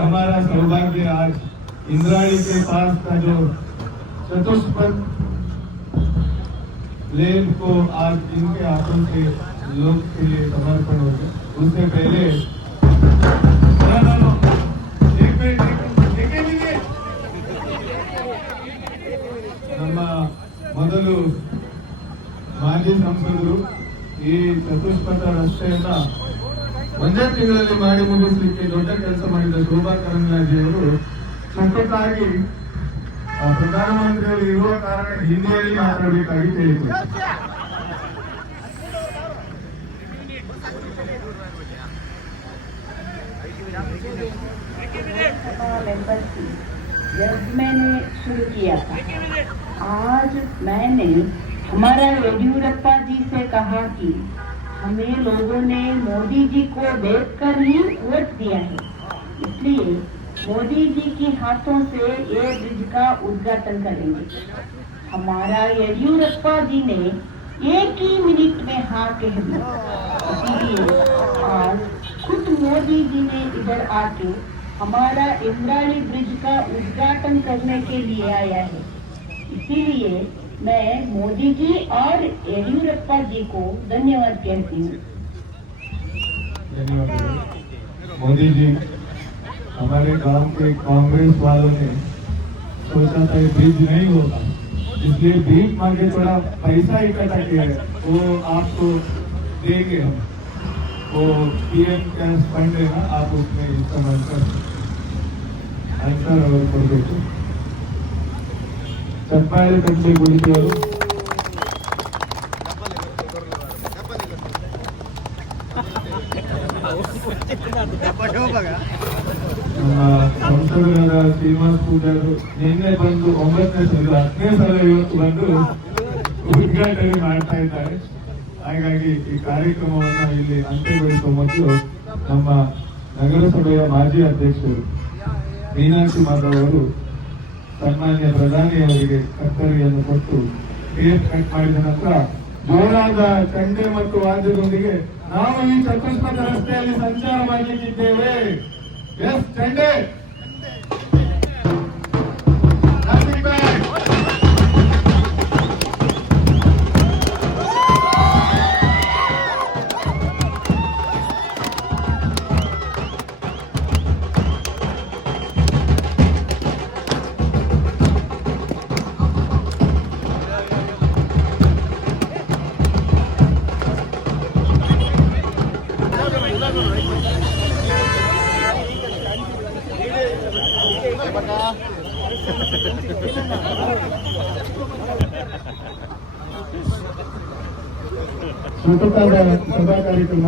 हमारा सौभाग्य आज इंद्राणी के पास का जो चतुष्पथ लेन को आज इनके हाथों से लोग के लिए समर्पण हो गया। उससे पहले ನಮ್ಮ ಮೊದಲು ಮಾಜಿ ಸಂಸದರು ಈ ಚತುಷ್ಪಥ ರಸ್ತೆಯನ್ನ ಒಂದೇ ತಿಂಗಳಲ್ಲಿ ಮಾಡಿ ಮುಗಿಸಲಿಕ್ಕೆ ದೊಡ್ಡ ಕೆಲಸ ಮಾಡಿದ ಶೋಭಾ ಕರಂದ್ಲಾಜೆಯವರು ಸತತವಾಗಿ ಪ್ರಧಾನಮಂತ್ರಿಗಳು ಇರುವ ಕಾರಣ ಹಿಂದಿಯಲ್ಲಿ ಮಾತಾಡಬೇಕಾಗಿ ಹೇಳಿದರು. जब मैंने शुरू किया था, आज मैंने हमारा येडियुरप्पा जी से कहा कि हमें लोगों ने मोदी जी को देखकर ही वोट दिया है, इसलिए मोदी जी के हाथों से ये ब्रिज का उद्घाटन करेंगे। हमारा येडियुरप्पा जी ने एक ही मिनट में हाँ कह दिया, इसलिए आज खुद मोदी जी ने इधर आके हमारा इंद्राणी ब्रिज का उद्घाटन करने के लिए आया है। इसीलिए मैं मोदी जी और येडियुरप्पा जी को धन्यवाद कहती हूँ। मोदी जी, हमारे गांव के कांग्रेस वालों ने सोचा था ब्रिज नहीं होगा, इसलिए भीख मांगे थोड़ा पैसा इकट्ठा किया है, वो आपको देंगे हम। वो पीएम कैश फंड है ना, आप उसमें इस्तेमाल कर आंसर और ಕೊಡಬೇಕು। ಚಪ್ಪಾಳೆ ಕಟ್ಟೆ ಗುಡಿಸೋರು ನಮ್ಮ ಸಂಸದರಾದ ಶ್ರೀನಿವಾಸ ಪೂಜಾರು ನಿನ್ನೆ ಬಂದು 9ನೇ ಸಲ 10ನೇ ಸಲ ಇವತ್ತು ಬಂದು ಉದ್ಘಾಟನೆ ಮಾಡ್ತಾ ಇದ್ದಾರೆ। ಹಾಗಾಗಿ ಈ ಕಾರ್ಯಕ್ರಮವನ್ನು ಇಲ್ಲಿ ಅಂತ್ಯಗೊಳಿಸುವ ಮೊದಲು ನಮ್ಮ ನಗರಸಭೆಯ ಮಾಜಿ ಅಧ್ಯಕ್ಷರು ಮೀನಾಕ್ಷಿ ಮಾಧವ್ ಅವರು ಸನ್ಮಾನ್ಯ ಪ್ರಧಾನಿ ಅವರಿಗೆ ಕತ್ತರಿಯನ್ನು ಕೊಟ್ಟು ಕೇಕ್ ಕಟ್ ಮಾಡಿದ ನಂತರ ಜೋರಾದ ಚಂಡೆ ಮತ್ತು ವಾದ್ಯದೊಂದಿಗೆ ನಾವು ಈ ಚತುಷ್ಪಥ ರಸ್ತೆಯಲ್ಲಿ ಸಂಚಾರ ಮಾಡಲಿಕ್ಕಿದ್ದೇವೆ. ಎಸ್ ಚಂಡೆ. ಸ್ವತಂತ್ರ ಸಭಾ ಕಾರ್ಯಕ್ರಮ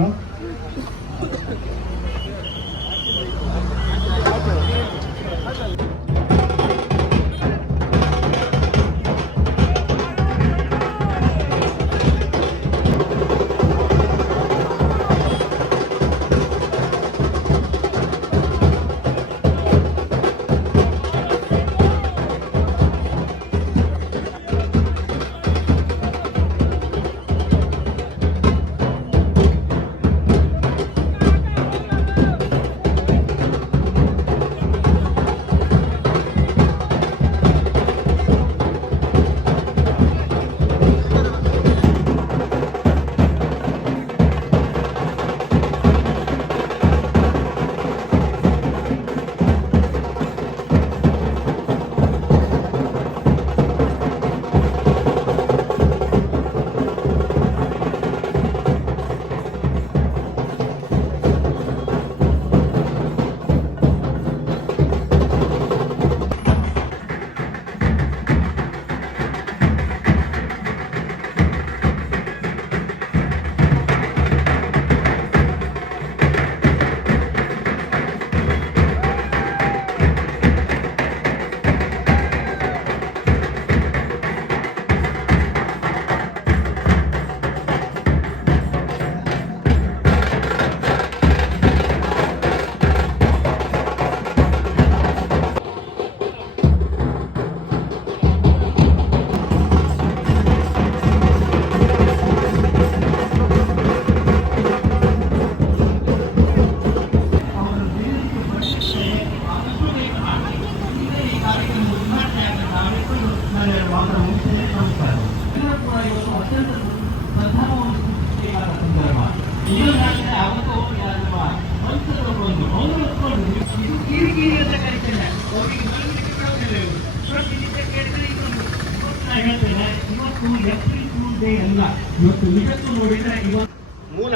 ಮೂಲ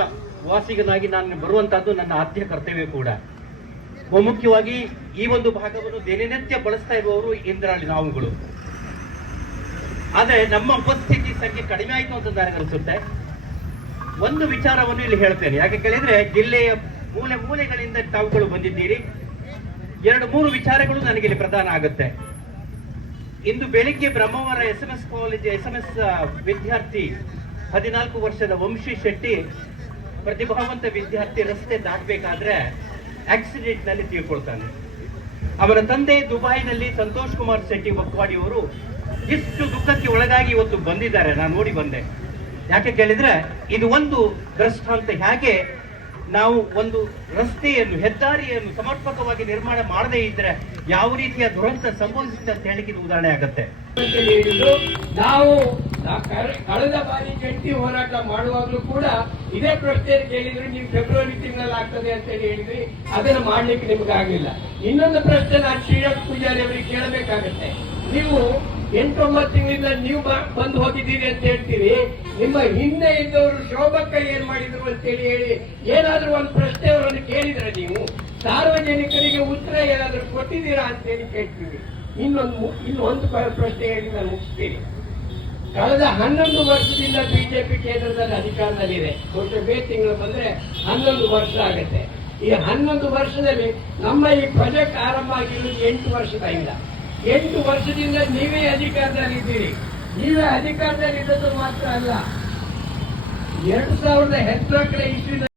ವಾಸಿಗನಾಗಿ ನಾನು ಬರುವಂತಹದ್ದು ನನ್ನ ಆದ್ಯ ಕರ್ತವ್ಯ ಕೂಡ. ಬಹುಮುಖ್ಯವಾಗಿ ಈ ಒಂದು ಭಾಗವನ್ನು ದಿನನಿತ್ಯ ಬಳಸ್ತಾ ಇರುವವರು ಇಂದ್ರಾಳಿ ನಾವುಗಳು. ಆದ್ರೆ ನಮ್ಮ ಉಪಸ್ಥಿತಿ ಸಂಖ್ಯೆ ಕಡಿಮೆ ಆಯಿತು ಅಂತ ನನಗೆ ಅನಿಸುತ್ತೆ. ಒಂದು ವಿಚಾರವನ್ನು ಇಲ್ಲಿ ಹೇಳ್ತೇನೆ, ಯಾಕೆ ಕೇಳಿದ್ರೆ ಜಿಲ್ಲೆಯ ಮೂಲೆ ಮೂಲೆಗಳಿಂದ ತಾವುಗಳು ಬಂದಿದ್ದೀರಿ. 2-3 ವಿಚಾರಗಳು ನನಗೆ ಇಲ್ಲಿ ಪ್ರಧಾನ ಆಗುತ್ತೆ. ಇಂದು ಬೆಳಿಗ್ಗೆ ಬ್ರಹ್ಮಾವರ SMS ಕಾಲೇಜ್ SMS ವಿದ್ಯಾರ್ಥಿ 14 ವರ್ಷದ ವಂಶಿ ಶೆಟ್ಟಿ ಪ್ರತಿಭಾವಂತ ವಿದ್ಯಾರ್ಥಿ ರಸ್ತೆ ದಾಟಬೇಕಾದ್ರೆ ಆಕ್ಸಿಡೆಂಟ್ ನಲ್ಲಿ ತೀರ್ಕೊಳ್ತಾನೆ. ಅವರ ತಂದೆ ದುಬೈನಲ್ಲಿ ಸಂತೋಷ್ ಕುಮಾರ್ ಶೆಟ್ಟಿ ಬಕ್ವಾಡಿಯವರು ಇಷ್ಟು ದುಃಖಕ್ಕೆ ಒಳಗಾಗಿ ಇವತ್ತು ಬಂದಿದ್ದಾರೆ. ನಾನು ನೋಡಿ ಬಂದೆ. ಯಾಕೆ ಕೇಳಿದ್ರೆ ಇದು ಒಂದು ದೃಷ್ಟಾಂತ. ಹೇಗೆ ನಾವು ಒಂದು ರಸ್ತೆಯನ್ನು ಹೆದ್ದಾರಿಯನ್ನು ಸಮರ್ಪಕವಾಗಿ ನಿರ್ಮಾಣ ಮಾಡದೇ ಇದ್ರೆ ಯಾವ ರೀತಿಯ ದುರಂತ ಸಂಭವಿಸುತ್ತೆ ಅಂತ ಹೇಳಿಕ್ಕೆ ಇದು ಉದಾಹರಣೆ ಆಗುತ್ತೆ. ನಾವು ಕಳೆದ ಬಾರಿ ಜಂಟಿ ಹೋರಾಟ ಮಾಡುವಾಗಲೂ ಕೂಡ ಇದೇ ಪ್ರಶ್ನೆ ಕೇಳಿದ್ರು, ನೀವು ಫೆಬ್ರವರಿ ತಿಂಗಳಲ್ಲಿ ಆಗ್ತದೆ ಅಂತ ಹೇಳಿದ್ರಿ, ಅದನ್ನು ಮಾಡ್ಲಿಕ್ಕೆ ನಿಮ್ಗಾಗಿಲ್ಲ. ಇನ್ನೊಂದು ಪ್ರಶ್ನೆ ನಾನು ಶ್ರೀರಾಮ್ ಪೂಜಾರಿ ಅವರಿಗೆ ಕೇಳಬೇಕಾಗತ್ತೆ. ನೀವು 8-9 ತಿಂಗಳಿಂದ ನೀವು ಬಂದು ಹೋಗಿದ್ದೀರಿ ಅಂತ ಹೇಳ್ತೀರಿ, ನಿಮ್ಮ ಹಿಂದೆ ಇದ್ದವರು ಶೋಭಕ್ಕ ಏನ್ ಮಾಡಿದ್ರು ಅಂತೇಳಿ ಹೇಳಿ ಏನಾದ್ರೂ ಒಂದು ಪ್ರಶ್ನೆ ಅವರನ್ನು ಕೇಳಿದ್ರೆ ನೀವು ಸಾರ್ವಜನಿಕರಿಗೆ ಉತ್ತರ ಏನಾದ್ರೂ ಕೊಟ್ಟಿದ್ದೀರಾ ಅಂತೇಳಿ ಕೇಳ್ತೀವಿ. ಇನ್ನೊಂದು ಪ್ರಶ್ನೆ ಹೇಳಿ ನಾನು ಮುಗಿಸ್ತೀನಿ. ಕಳೆದ 11 ವರ್ಷದಿಂದ ಬಿಜೆಪಿ ಕೇಂದ್ರದಲ್ಲಿ ಅಧಿಕಾರದಲ್ಲಿದೆ. ಬಹುಶಃ ಮೇ ತಿಂಗಳು ಬಂದ್ರೆ 11 ವರ್ಷ ಆಗುತ್ತೆ. ಈ 11 ವರ್ಷದಲ್ಲಿ ನಮ್ಮ ಈ ಪ್ರಾಜೆಕ್ಟ್ ಆರಂಭ ಆಗಿರೋದು 8 ವರ್ಷದಿಂದ. 8 ವರ್ಷದಿಂದ ನೀವೇ ಅಧಿಕಾರದಲ್ಲಿದ್ದೀರಿ. ನೀವೇ ಅಧಿಕಾರದಲ್ಲಿದ್ದದ್ದು ಮಾತ್ರ ಅಲ್ಲ, 2014 ಇಸ್ವಿನಲ್ಲಿ